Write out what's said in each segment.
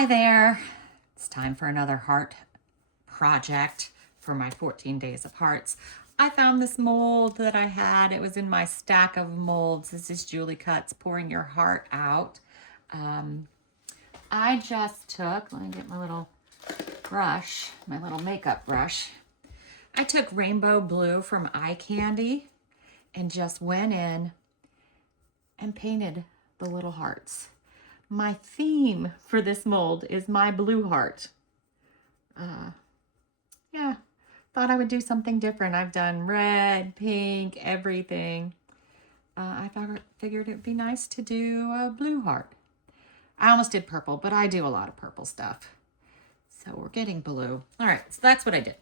Hi there. It's time for another heart project for my 14 days of hearts. I found this mold that I had. It was in my stack of molds. This is Julie Cuts Pouring Your Heart Out. I just took, let me get my little brush, my little makeup brush. I took rainbow blue from Eye Candy and just went in and painted the little hearts. My theme for this mold is my blue heart. Yeah, thought I would do something different. I've done red, pink, everything. I figured it would be nice to do a blue heart. I almost did purple, but I do a lot of purple stuff. So we're getting blue. All right, so that's what I did.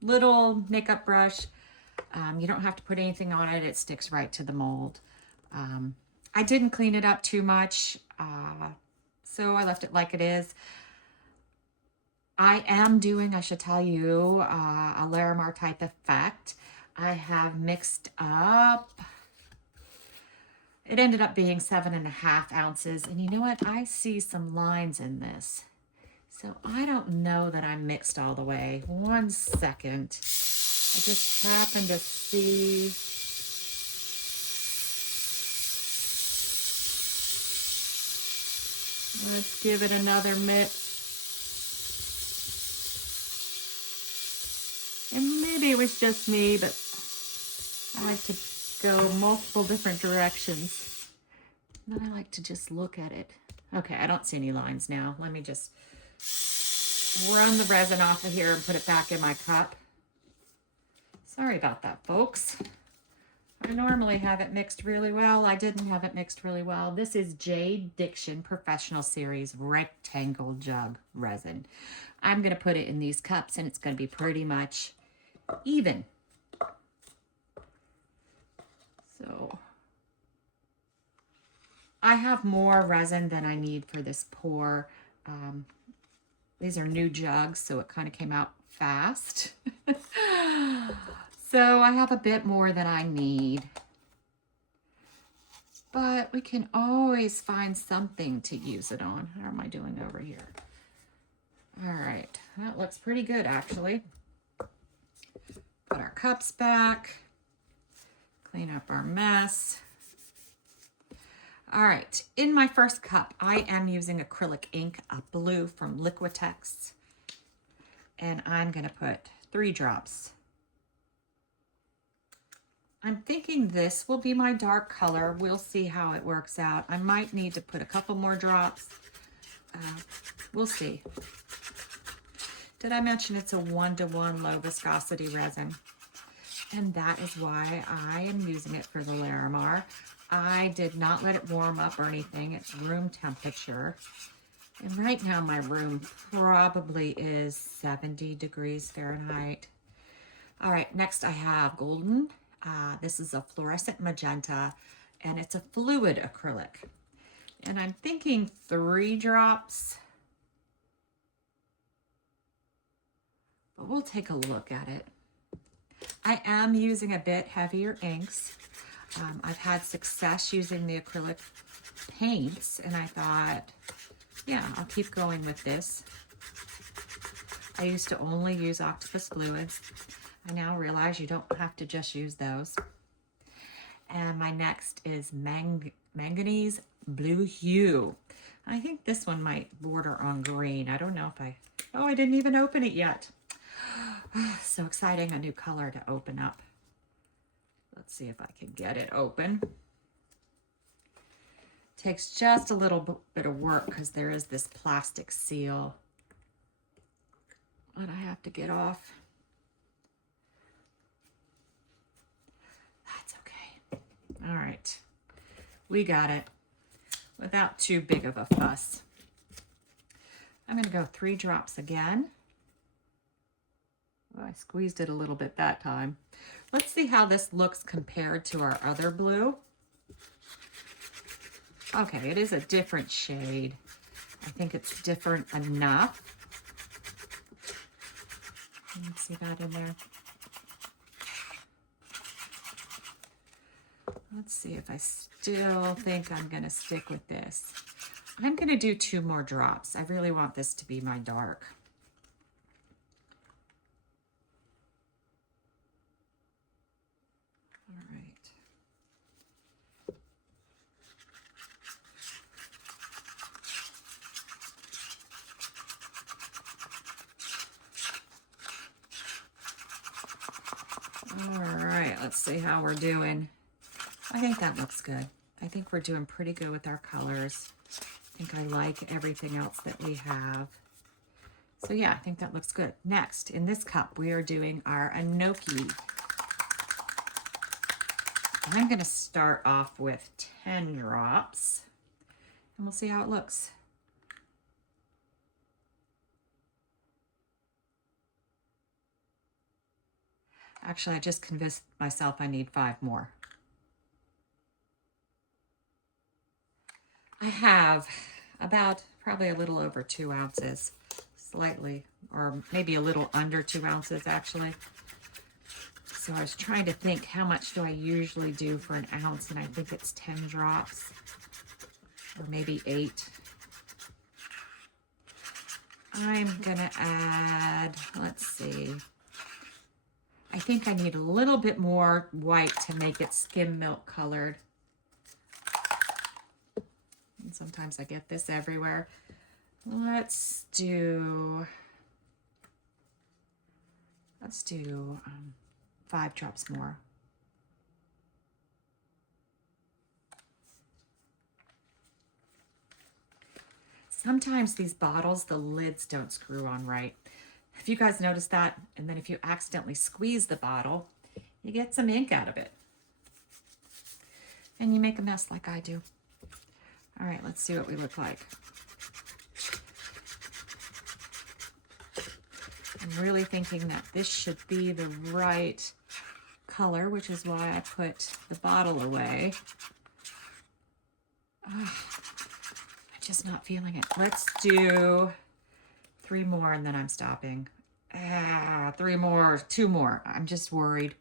Little makeup brush. You don't have to put anything on it. It sticks right to the mold. I didn't clean it up too much, so I left it like it is. I am doing, I should tell you, a Larimar type effect. I have mixed up, it ended up being 7.5 ounces. And you know what? I see some lines in this. So I don't know that I'm mixed all the way. 1 second. I just happened to see. Let's give it another mix. And maybe it was just me, but I like to go multiple different directions. And then I like to just look at it. Okay, I don't see any lines now. Let me just run the resin off of here and put it back in my cup. Sorry about that, folks. I normally have it mixed really well. I didn't have it mixed really well. This is JDiction Professional Series Rectangle Jug Resin. I'm going to put it in these cups and it's going to be pretty much even. So I have more resin than I need for this pour. These are new jugs, so it kind of came out fast. So I have a bit more than I need. But we can always find something to use it on. How am I doing over here? All right, that looks pretty good actually. Put our cups back. Clean up our mess. All right, in my first cup, I am using acrylic ink, a blue from Liquitex. And I'm gonna put 3 drops. I'm thinking this will be my dark color. We'll see how it works out. I might need to put a couple more drops. We'll see. Did I mention it's a 1-to-1 low viscosity resin? And that is why I am using it for the Larimar. I did not let it warm up or anything. It's room temperature. And right now my room probably is 70 degrees Fahrenheit. All right, next I have golden. This is a fluorescent magenta, and it's a fluid acrylic. And I'm thinking 3 drops. But we'll take a look at it. I am using a bit heavier inks. I've had success using the acrylic paints, and I thought, yeah, I'll keep going with this. I used to only use octopus fluids. I now realize you don't have to just use those. And my next is manganese blue hue. I think this one might border on green. I don't know if I didn't even open it yet. So exciting, a new color to open up. Let's see if I can get it open. Takes just a little bit of work because there is this plastic seal that I have to get off. That's okay. All right, we got it without too big of a fuss. I'm gonna go 3 drops again. Oh, I squeezed it a little bit that time. Let's see how this looks compared to our other blue. Okay, it is a different shade. I think it's different enough. Let's see that in there. Let's see if I still think I'm gonna stick with this. I'm going to do 2 more drops. I really want this to be my dark. All right. All right, let's see how we're doing. I think that looks good. I think we're doing pretty good with our colors. I think I like everything else that we have. So yeah, I think that looks good. Next, in this cup, we are doing our enoki. I'm going to start off with 10 drops, and we'll see how it looks. Actually, I just convinced myself I need 5 more. I have about probably a little over 2 ounces, slightly, or maybe a little under 2 ounces actually. So I was trying to think, how much do I usually do for an ounce? And I think it's 10 drops, or maybe 8. I'm gonna add, let's see, I think I need a little bit more white to make it skim milk colored. And sometimes I get this everywhere. Let's do 5 drops more. Sometimes these bottles, the lids don't screw on right. If you guys notice that, and then if you accidentally squeeze the bottle, you get some ink out of it. And you make a mess like I do. All right, let's see what we look like. I'm really thinking that this should be the right color, which is why I put the bottle away. I'm just not feeling it. Let's do 3 more and then I'm stopping. 3 more, 2 more. I'm just worried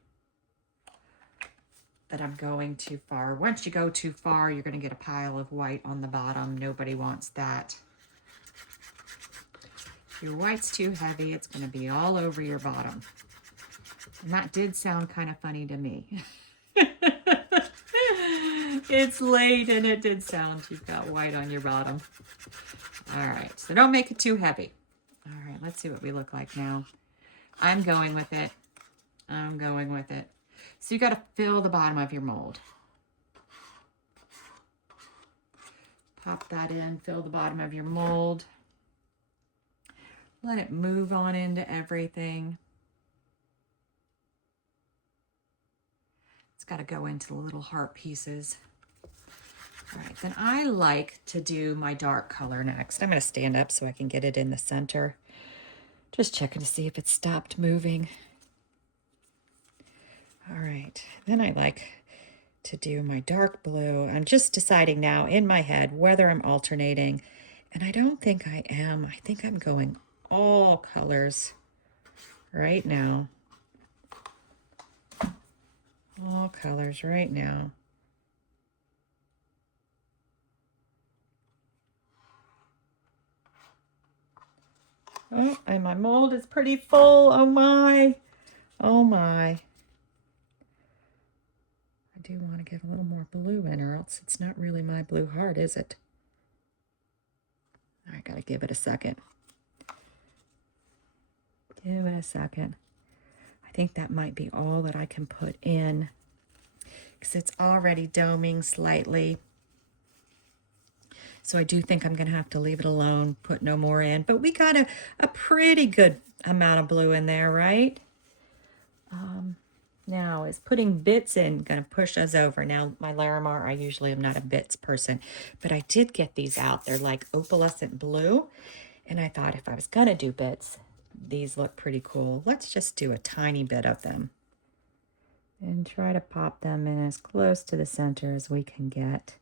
that I'm going too far. Once you go too far, you're going to get a pile of white on the bottom. Nobody wants that. If your white's too heavy, it's going to be all over your bottom. And that did sound kind of funny to me. It's late and it did sound you've got white on your bottom. All right, so don't make it too heavy. All right, let's see what we look like now. I'm going with it. I'm going with it. So you got to fill the bottom of your mold. Pop that in, fill the bottom of your mold. Let it move on into everything. It's got to go into the little heart pieces. All right, then I like to do my dark color next. I'm going to stand up so I can get it in the center. Just checking to see if it stopped moving. All right, then I like to do my dark blue. I'm just deciding now in my head whether I'm alternating, and I don't think I am. I think I'm going all colors right now. All colors right now. Oh, and my mold is pretty full. Oh my. Oh my. I do want to get a little more blue in, or else it's not really my blue heart, is it? I gotta give it a second. Give it a second. I think that might be all that I can put in, because it's already doming slightly. So I do think I'm going to have to leave it alone, put no more in. But we got a pretty good amount of blue in there, right? Now, is putting bits in going to push us over? Now, my Larimar, I usually am not a bits person, but I did get these out. They're like opalescent blue. And I thought if I was going to do bits, these look pretty cool. Let's just do a tiny bit of them and try to pop them in as close to the center as we can get.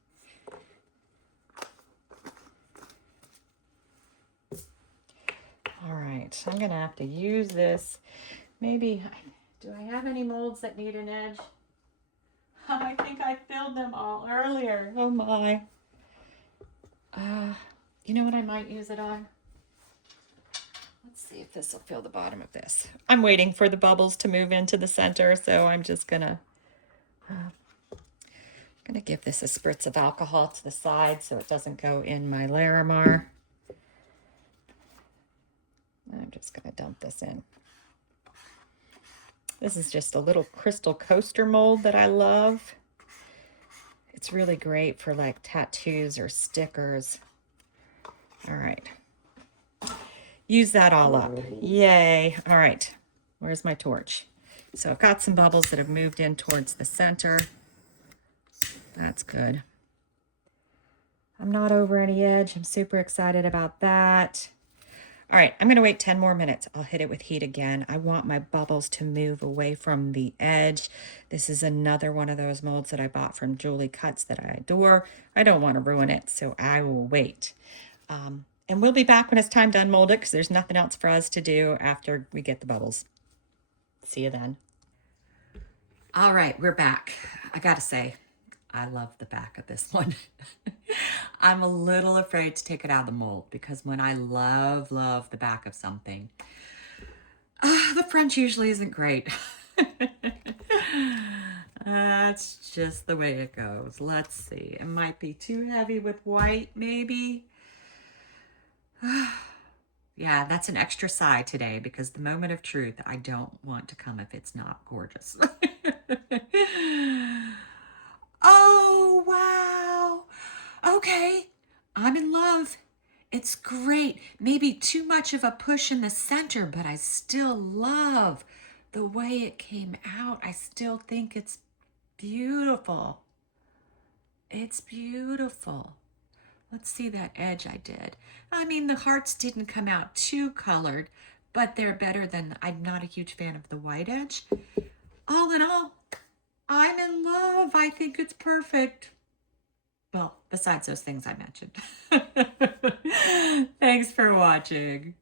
All right, I'm gonna have to use this. Maybe, do I have any molds that need an edge? I think I filled them all earlier. Oh my. You know what I might use it on? Let's see if this will fill the bottom of this. I'm waiting for the bubbles to move into the center, so I'm just gonna give this a spritz of alcohol to the side so it doesn't go in my Larimar. I'm just gonna dump this in. This is just a little crystal coaster mold that I love. It's really great for like tattoos or stickers. All right. Use that all up. Yay. All right. Where's my torch? So I've got some bubbles that have moved in towards the center. That's good. I'm not over any edge. I'm super excited about that. All right, I'm gonna wait 10 more minutes. I'll hit it with heat again. I want my bubbles to move away from the edge. This is another one of those molds that I bought from Julie Cuts that I adore. I don't want to ruin it, so I will wait. And we'll be back when it's time to unmold it because there's nothing else for us to do after we get the bubbles. See you then. All right, we're back. I gotta say, I love the back of this one. I'm a little afraid to take it out of the mold because when I love the back of something, the front usually isn't great. That's just the way it goes. Let's see. It might be too heavy with white, maybe. Yeah, that's an extra sigh today because the moment of truth, I don't want to come if it's not gorgeous. Oh, wow. Okay, I'm in love. It's great. Maybe too much of a push in the center, but I still love the way it came out. I still think it's beautiful. It's beautiful. Let's see that edge I did. I mean, the hearts didn't come out too colored, but they're better than, I'm not a huge fan of the white edge. All in all, I'm in love. I think it's perfect. Well, besides those things I mentioned. Thanks for watching.